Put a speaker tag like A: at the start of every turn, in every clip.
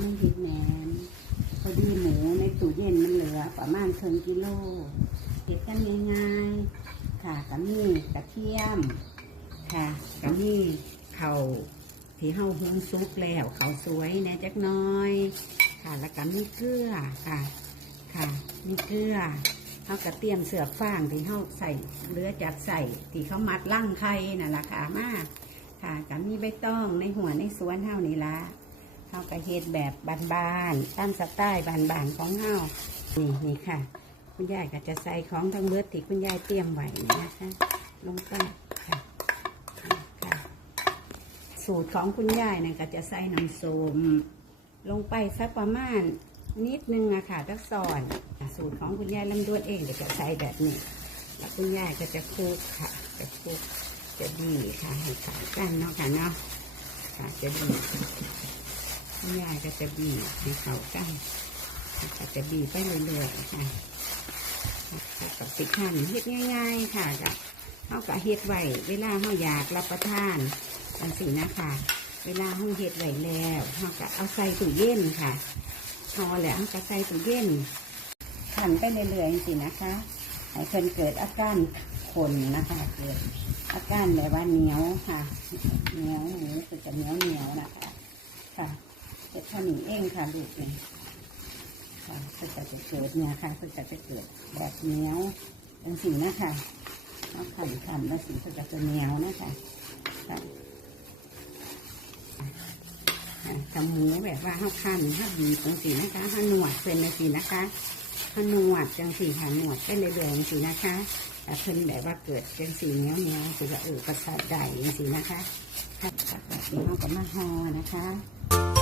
A: ไม่เห็ดแมนมพอดีหมูในตู้เย็นมันเหลือประมาณเคิงกิโลเห็ดกันง่ายๆค่ะกะมีกระเทียม ค่ะกะมีเข่าที่เฮาหุงซุปแล้วเข่าสวยแน่จักน้อย ค่ะแล้วกะมีเกลือค่ะ ค่ะมีเกลือเฮากระเตรียมเสือกฟางที่เฮาใส่เลือจัดใส่ที่เขามัดล่างไข่น่ะระค่ะมากค่ะกะมีใบตองในหัวในสวนเฮานี่ละ เฮาก็เฮ็ดแบบบานๆตามสไตล์บานๆของเฮานี่นี่ค่ะ คุณยายก็จะใส่ของทั้งเบิดที่คุณยายเตรียมไว้นะคะ ลงไปค่ะค่ะ สูตรของคุณยายเนี่ยก็จะใส่น้ำส้มลงไปสักประมาณนิดนึงอะค่ะทักซอนสูตรของคุณยายลำดวนเองเดี๋ยวจะใส่แบบนี้แล้วคุณยายก็จะคลุกค่ะ จะคลุกจะดีค่ะให้ขากันเนาะค่ะเนาะค่ะจะดี ยายก็จะบีบให้เข้ากันก็จะบีบไปเรื่อยๆค่ะกับสิขันเฮ็ดง่าย ๆ ค่ะกับเขาก็เฮ็ดไว้เวลาเขาอยากรับประทานจังสีนะคะเวลาเขาเฮ็ดไว้แล้วเขาก็เอาใส่ตู้เย็นค่ะพอแล้วเขาก็ใส่ตู้เย็นขันไปเรื่อยๆจังสีนะคะให้เพิ่นเกิดอาการขนนะคะ เกิดอาการแบบว่าเหนียวค่ะเหนียวหมูจะเหนียวเหนียวๆนะคะ ค่ะ จะทำนี้เองค่ะลูกเนี่ยค่ะเพื่อจะเกิดเนี่ยค่ะเพื่อจะเกิดแบบเนียวจังสีนะคะเอาขันขันแล้วสีก็จะเหนียวนะคะค่ะค่ะทำหมูแบบว่าห้าขันห้าบีบจังสีนะคะห้าหนวดเป็นจังสีนะคะห้าหนวดจังสีห้าหนวดเป็นเรื่อยๆจังสีนะคะแต่เพิ่นแบบว่าเกิดจังสีเนียวเนียวสีละเออประสาทใดจังสีนะคะค่ะแบบนี้เราก็มาห่อนะคะ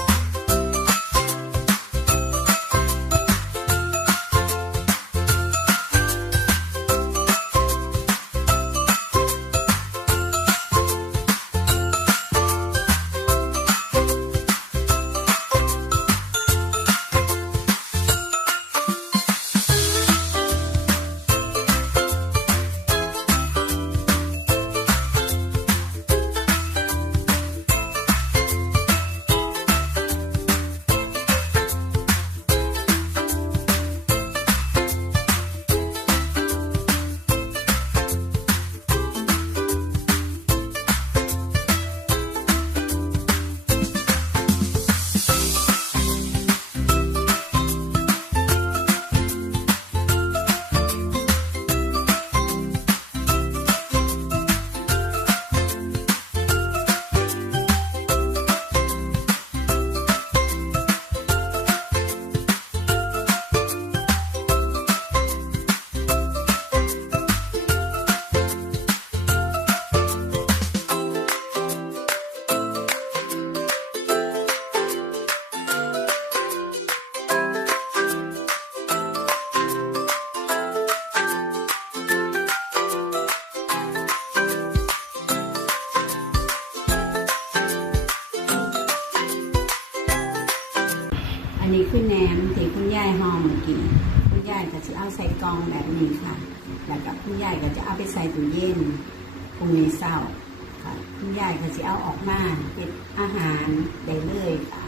A: อันนี้คือแหนมที่คุณยายห่อเมื่อกี้คุณยายก็จะเอาใส่กล่องแบบนี้ค่ะ แล้วกับคุณยายก็จะเอาไปใส่ตู้เย็นพรุ่งนี้เช้าค่ะคุณยายก็จะเอาออกมาเป็นอาหารได้เลยค่ะ